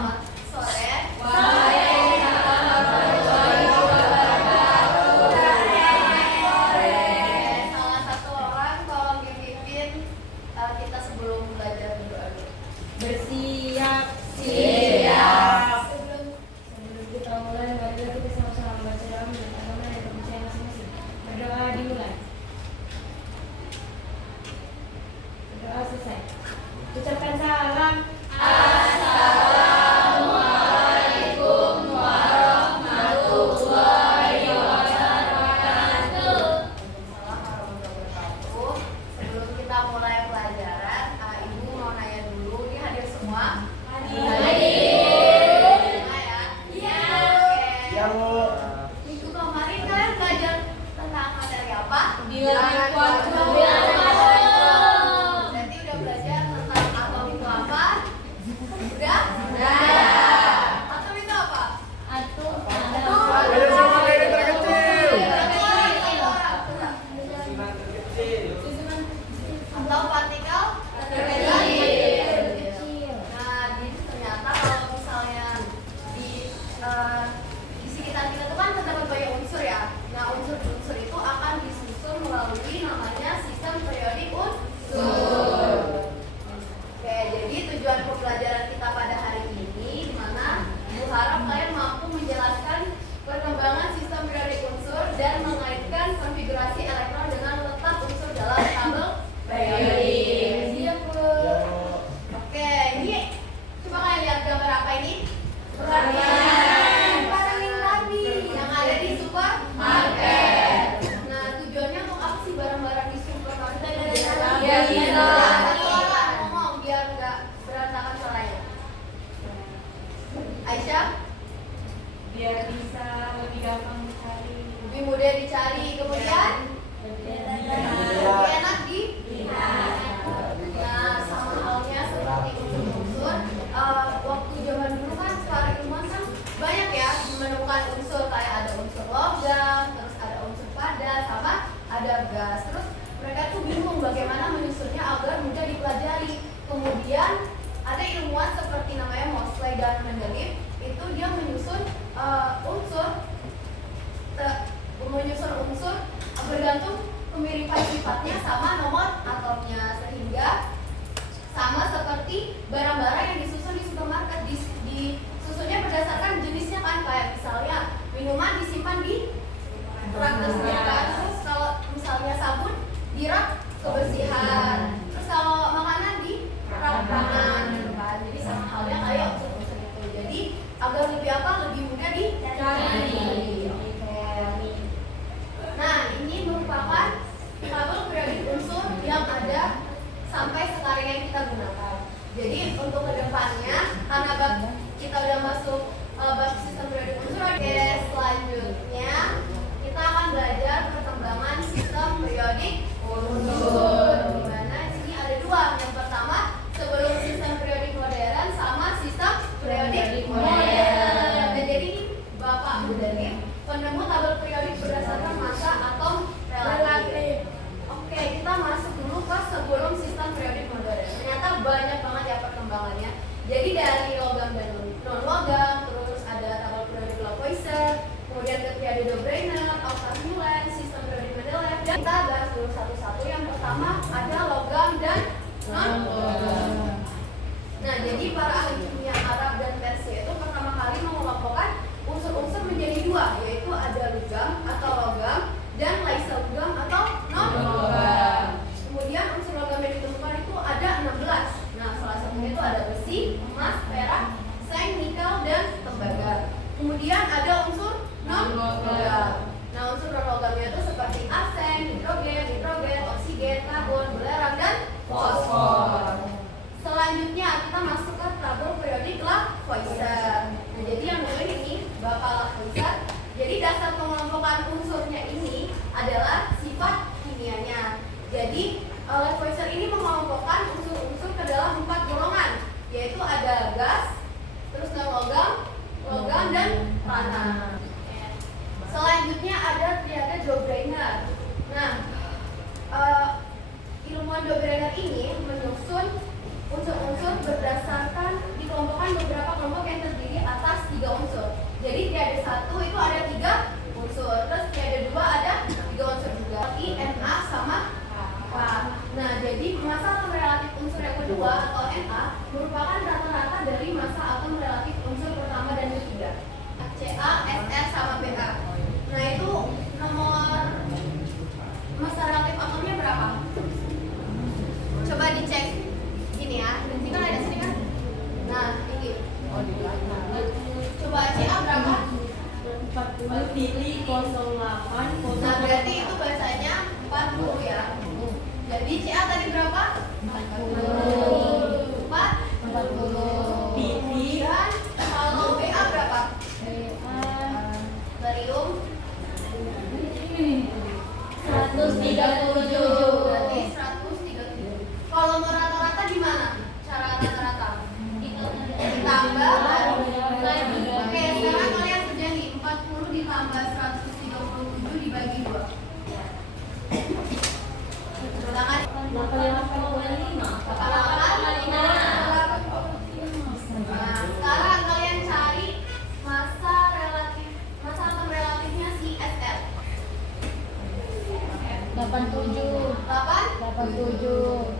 selamat sore. Salah satu orang tolong dipimpin kita sebelum belajar berdoa. Bersiap. Sebelum kita mulai, mari kita sama-sama baca doa menurut agama dan kepercayaan masing-masing. Berdoa dimulai. Berdoa selesai. Ucapkan salam. Sebelum kita mulai pelajaran, Ibu mau nanya dulu, ini hadir semua? Semua ya? Iya. Oke. Minggu kemarin kalian belajar tentang materi apa? Bilangan kuadrat. Berarti udah belajar tentang atom itu apa? Udah? Atom itu apa? Atom Atau partikel terkecil. Nah, jadi ternyata kalau misalnya di sekitar kita itu kan terdapat banyak unsur ya. Nah, unsur-unsur itu akan disusun melalui namanya sistem periodik unsur. Oke, jadi tujuan pembelajaran kita pada hari ini di mana Ibu harap kalian mampu menjelaskan perkembangan sistem periodik unsur dan mengaitkan konfigurasi elektron dengan letak unsur dalam tabel periodik. Siap, Bu. Oke, ini coba kalian lihat gambar apa ini? Barang tadi yang ada di supermarket. Nah, tujuannya untuk apa sih barang-barang di supermarket? Biar bisa. Ngomong biar nggak berantakan suaranya. Aisyah, biar bisa lebih gampang dicari. lebih mudah dicari, kemudian lebih enak dilihat. Nah, sama halnya seperti unsur-unsur. Waktu zaman dulu kan para ilmuwan kan banyak ya menemukan unsur, kayak ada unsur logam, terus ada unsur padat, sama ada gas. Terus mereka tuh bingung bagaimana menyusunnya agar mudah dipelajari. Kemudian ada ilmuwan seperti namanya Mosley dan Mendeleev, itu dia menyusun unsur bergantung kemiripan sifatnya sama nomor atomnya, sehingga sama seperti barang-barang yang disusun di supermarket, disusunnya berdasarkan jenisnya kan, kayak misalnya minuman disimpan di rak kebersihan, terus kalau misalnya sabun di rak kebersihan, terus kalau makanan di rak pangan gitu kan. Jadi sama halnya kayak unsur-unsur itu. Jadi agar lebih mudah dicari. Nah, ini merupakan tabel periodik unsur yang ada sampai sekarang yang kita gunakan. Jadi untuk kedepannya, karena kita udah masuk bab sistem periodik unsur, oke, selanjutnya kita akan belajar perkembangan sistem periodik unsur. Di mana di sini ada dua. Yang pertama, sebelum sistem periodik modern sama sistem periodik modern. Dan jadi ini Bapak Mendeleev, penemu tabel periodik berdasarkan massa atom relatif. Oke, kita masuk dulu ke sebelum sistem periodik modern. Ternyata banyak banget ya perkembangannya. Jadi dari logam dan non-logam, terus ada tabel periodik Lavoisier, kemudian ke periode Brenner, Octav-Millet, sistem periodik Mendeleev. Dan kita bahas dulu satu-satu. Yang pertama ada logam dan non-logam. Nah, jadi para ahli kimia Arab dan Persia itu pertama kali mengelompokkan unsur-unsur menjadi dua, yaitu ada logam atau logam dan laisa logam atau non-logam. Kemudian unsur logam yang ditemukan itu ada 16. Nah, salah satunya itu ada besi, emas, perak, seng, nikel, dan tembaga. Kemudian ada unsur non-logam. Nah, unsur non-logamnya itu seperti arsen, nitrogen, oksigen, karbon, belerang, dan fosfor. Selanjutnya kita masuk ke tabel periodik Lavoisier. Nah, jadi yang dulu ini Bapak Lavoisier. Jadi dasar pengelompokan unsurnya ini adalah sifat kimianya. Jadi Lavoisier ini mengelompokkan unsur-unsur ke dalam 4 golongan, yaitu ada gas, terus non-logam, logam, dan tanah. merupakan rata-rata dari massa atom relatif unsur pertama dan ketiga. Ca, Sr sama Ba. Nah itu nomor massa relatif atomnya berapa? Coba dicek ini ya. Ini kan ada sini kan? Nah ini. Coba Ca berapa? 40,08. Nah berarti itu bacanya 40 ya. Jadi Ca tadi berapa? 40. 40. Kemudian kalau Ba berapa? Barium 137. berarti 137. Kalau mau rata-rata gimana? Cara rata-rata? Ditambah lagi. Oke, sekarang kalian kerja nih 40 ditambah 137 dibagi 2. Ulangan 88,5. Nah, sekarang kalian cari massa atom relatifnya si Sr. 87. 87.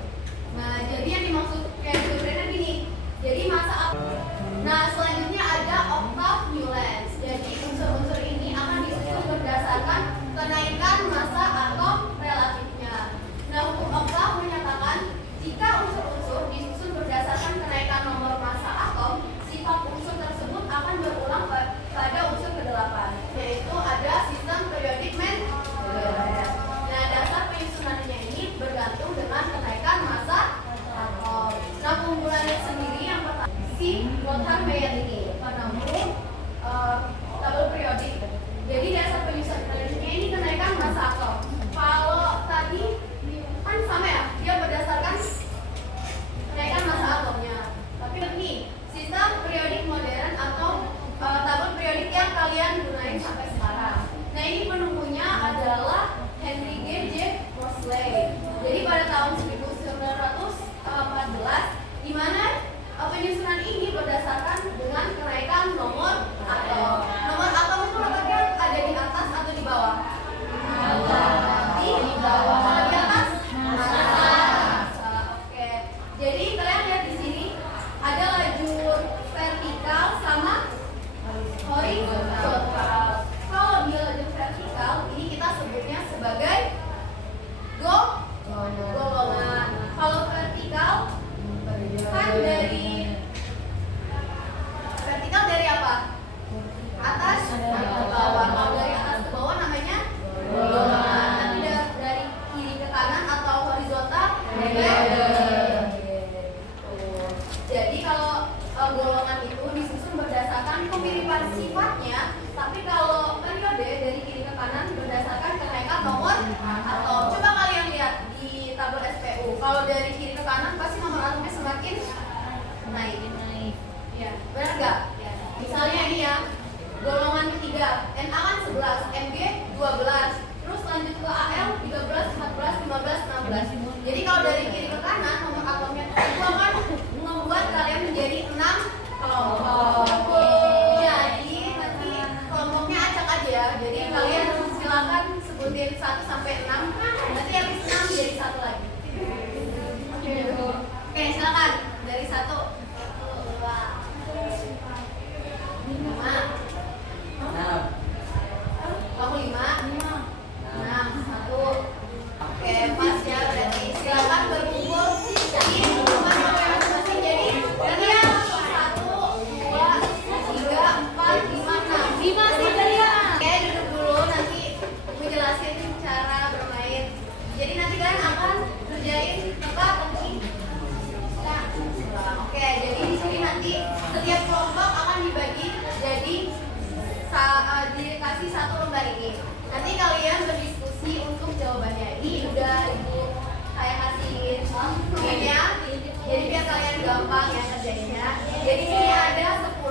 Nah, jadi yang dimaksud kayak sebenarnya gini. Jadi massa atom. Nah, selanjutnya ada oktav Newlands. Jadi unsur-unsur ini akan disusun berdasarkan kenaikan massa atom relatifnya. Nah, hukum oktav menyatakan jika unsur-unsur disusun berdasarkan kenaikan nomor massa atom, sifat unsur tersebut akan berulang pada unsur ke-8, yaitu ada sistem periodik Mendeleev. Nah, dasar penyusunannya ini bergantung dengan kenaikan massa atom. Nah, keunggulannya sendiri yang pertama, si Lothar Meyer ini penemu tabel periodik. Jadi dasar penyusunannya ini kenaikan massa atom. Kalau tadi kan sama ya, dia berdasarkan kenaikan massa atomnya. Tapi ini sistem periodik modern atau tabel periodik yang kalian gunain sampai sekarang. Nah ini penemunya adalah Henry G. J. Moseley. Jadi pada tahun 1914, di mana penyusunan ini berdasarkan dengan kenaikan nomor atom. Nomor atom itu letaknya ada di atas atau di bawah? Di bawah. Kalau di atas? Oke. Jadi kalian lihat di sini ada lajur vertikal sama horizontal. Kalau dia lajur vertikal, ini kita sebutnya sebagai golongan. Kalau vertikal kan dari apa? Atas ke bawah. Kalau dari atas ke bawah namanya golongan. Tapi dari kiri ke kanan atau horizontal jadi kalau golongan itu disusun berdasarkan kemiripan sifatnya, tapi kalau periode dari kiri ke kanan berdasarkan kenaikan nomor atom. Coba kalian lihat di tabel SPU. Kalau dari kiri ke kanan pasti nomor atomnya semakin naik. Iya, benar nggak? Misalnya ini ya, golongan ketiga, Na kan 11, Mg 12, terus lanjut ke Al 13, 14, 15, 16. Jadi kalau dari kiri ke kanan nomor atomnya itu akan membuat kalian menjadi 6 kelompok. Jadi nanti kelompoknya acak aja ya. Jadi kalian silakan sebutin 1 sampai 6. Nanti habis 6 jadi 1 lagi. Oke, silakan dari 1. 5. Kamu 5? 6. 1. Oke, pas ya berarti silakan berkumpul di rumah masing-masing. Jadi nanti ya 1, 2, 3, 4, 5, 6. 5 sih ya. Oke, duduk dulu nanti aku jelasin cara bermain. Jadi nanti kalian akan kerjain tebak nanti. Oke, jadi di sini nanti setiap kelompok akan dibagi jadi dikasih 1 lembar ini. Nanti kalian berdiskusi untuk jawabannya. Ini udah ibu saya kasih ya. Jadi biar kalian gampang ya kerjainnya. Jadi ini ada 10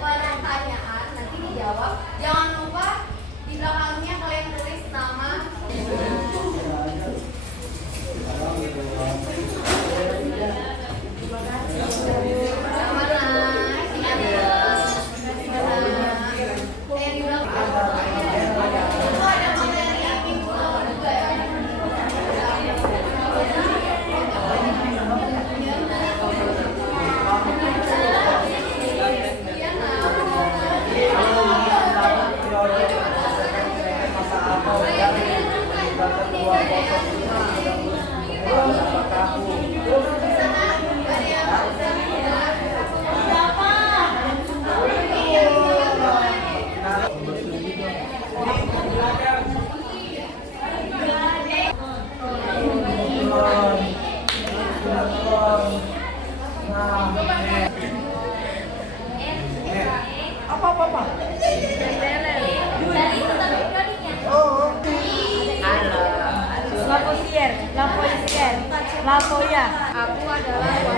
pertanyaan nanti dijawab. Jangan lupa di belakangnya kalian tulis nama. Apa? Dari tentang periodiknya. Oh. Lavoisier, Lavoisier, Lavoya. Aku adalah